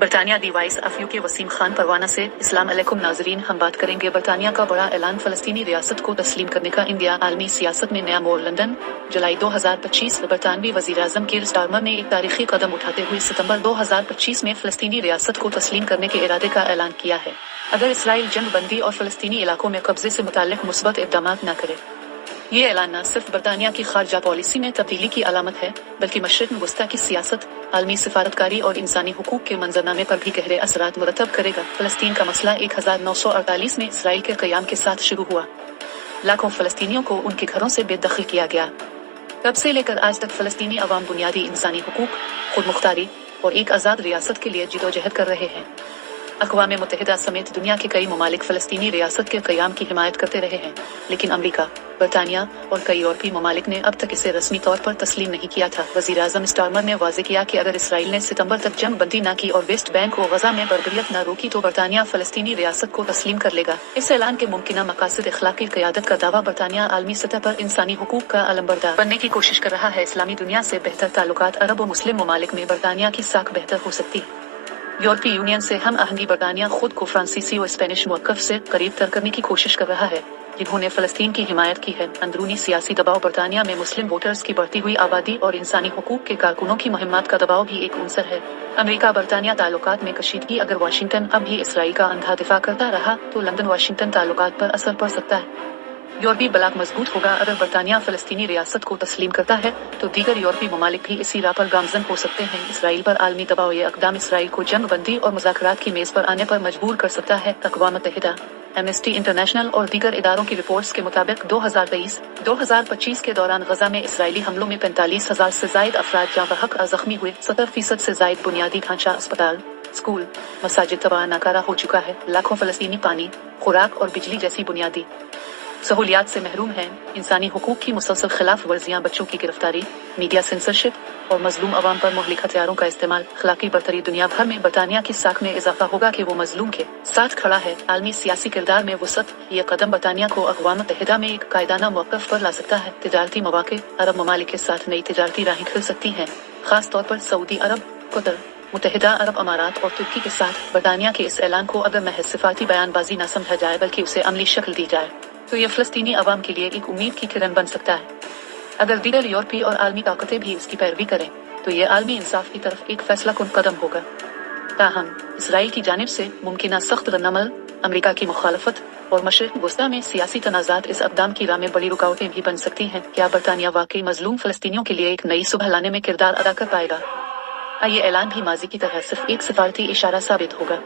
बरतानिया device of UK Wasim Khan परवाना से। अस्सलाम अलैकुम नाजरीन, हम बात करेंगे बरतानिया का बड़ा ऐलान, फलस्तीनी रियासत को तस्लीम करने का। इंडिया आलमी सियासत में नया मोड़। लंदन, जुलाई 2025। बरतानवी वज़ीर-ए-आज़म कीर स्टारमर ने एक तारीखी कदम उठाते हुए सितंबर 2025 में फलस्तीनी रियासत को तस्लीम करने के इरादे का ऐलान किया है, अगर इसराइल जंग बंदी और फलस्तीनी इलाकों में कब्जे से मुताल्लिक मुस्बत इक़दाम न करे। ये ऐलान न सिर्फ बरतानिया की खारजा पॉलिसी में तब्दीली की अलामत है, बल्कि मशरिक़ वस्ता की सियासत, आलमी सिफारतकारी और इंसानी हुकूक के मंजरनामे पर भी गहरे असरात मुरतब करेगा। फलस्तीन का मसला 1948 में इसराइल के क़याम के साथ शुरू हुआ। लाखों फलस्तीनियों को उनके घरों से बेदखल किया गया। तब से लेकर आज तक फलस्तीनी अवाम बुनियादी इंसानी हुकूक, खुद मुख्तारी और एक आज़ाद रियासत के लिए जिदोजहद कर रहे हैं। अक़वाम मुत्तहिदा समेत दुनिया के कई ममालिक फ़लस्तीनी रियासत के क़याम की हिमायत करते रहे हैं, लेकिन अमरीका, बरतानिया और कई यूरोपीय ममालिक ने अब तक इसे रस्मी तौर पर तस्लीम नहीं किया था। वज़ीर-ए-आज़म स्टारमर ने वाज़ेह किया कि अगर इसराइल ने सितंबर तक जंग बंदी न की और वेस्ट बैंक और गजा में बरबरियत न रोकी तो बरतानिया फ़लस्तीनी रियासत को तस्लीम कर लेगा। इस ऐलान के मुमकिना मकासद इख़लाक़ी क़यादत का दावा। बरतानिया आलमी सतह पर इंसानी हुकूक का अलंबरदार बनने की कोशिश कर रहा है। इस्लामी दुनिया से बेहतर ताल्लुकात अरब और मुस्लिम ममालिक में बरतानिया की साख बेहतर हो सकती है। यूरोपीय यूनियन से हम आहंगी। बरतानिया खुद को फ्रांसीसी और स्पेनिश मौक़िफ़ से करीब तर करने की कोशिश कर रहा है, जिन्होंने फ़लस्तीन की हिमायत की है। अंदरूनी सियासी दबाव। बरतानिया में मुस्लिम वोटर्स की बढ़ती हुई आबादी और इंसानी हुकूक के कारकुनों की मुहिम्मात का दबाव भी एक उनसर है। अमेरिका बरतानिया ताल्लुकात में कशीदगी। अगर वाशिंगटन अब भी इसराइल का अंधा दिफा करता रहा तो लंदन वाशिंगटन ताल्लुकात पर असर पड़ सकता है। यूरोपीय ब्लॉक मजबूत होगा। अगर बरतानिया फ़लस्तीनी रियासत को तस्लीम करता है तो दीगर यूरोपीय ममालिक भी इसी राह पर गामजन हो सकते हैं। इसराइल पर आलमी दबाव। ये इक़दाम इसराइल को जंग बंदी और मुज़ाकरात की मेज़ पर आने पर मजबूर कर सकता है। अक़वाम मुत्तहिदा, एमनेस्टी इंटरनेशनल और दीगर इदारों की रिपोर्ट्स के मुताबिक 2023-2025 के दौरान गजा में इसराइली हमलों में 45,000 से ज़ायद अफराद जाँ बहक ज़ख्मी हुए। 70% से ज़ायद बुनियादी ढांचा, अस्पताल, स्कूल, मसाजिद तबाह नाकारा हो चुका है। लाखों फ़लस्तीनी पानी, खुराक और बिजली जैसी बुनियादी सहूलियात से महरूम हैं। इंसानी हुकूक की मुसलसल खिलाफ वर्जियाँ, बच्चों की गिरफ्तारी, मीडिया सेंसरशिप और मजलूम अवाम पर मुहलिक हथियारों का इस्तेमाल। अखलाकी बरतरी। दुनिया भर में बरतानिया की साख में इजाफा होगा कि वो मजलूम के साथ खड़ा है। आलमी सियासी किरदार में वसत। यह कदम बरतानिया को अक़वाम मुत्तहिदा में एक कायदाना मौक़िफ़ पर ला सकता है। तिजारती मौक़े। अरब ममालिक के साथ नई तिजारती राहें खुल सकती हैं, खास तौर पर सऊदी अरब, कतर, मुत्तहिदा अरब अमारात और तुर्की के साथ। बरतानिया के इस ऐलान को अगर महज सिफाती बयानबाजी न समझा जाए बल्कि उसे अमली शक्ल दी जाए तो यह फ़लस्तीनी अवाम के लिए एक उम्मीद की किरण बन सकता है। अगर दीगर यूरोपीय और आलमी ताकतें भी इसकी पैरवी करें तो यह आलमी इंसाफ की तरफ एक फैसलाकुन कदम होगा। ताहम इसराइल की जानिब से मुमकिना सख्त रद्दअमल, अमरीका की मुखालफत और मशरिक़ वस्ता में सियासी तनाज़ात इस इक़दाम की राह में बड़ी रुकावटें भी बन सकती हैं। क्या बरतानिया वाकई मजलूम फ़लस्तीनियों के लिए एक नई सुबह लाने में किरदार अदा कर पाएगा? ये ऐलान भी माजी की तरह सिर्फ एक सिफारती इशारा साबित होगा।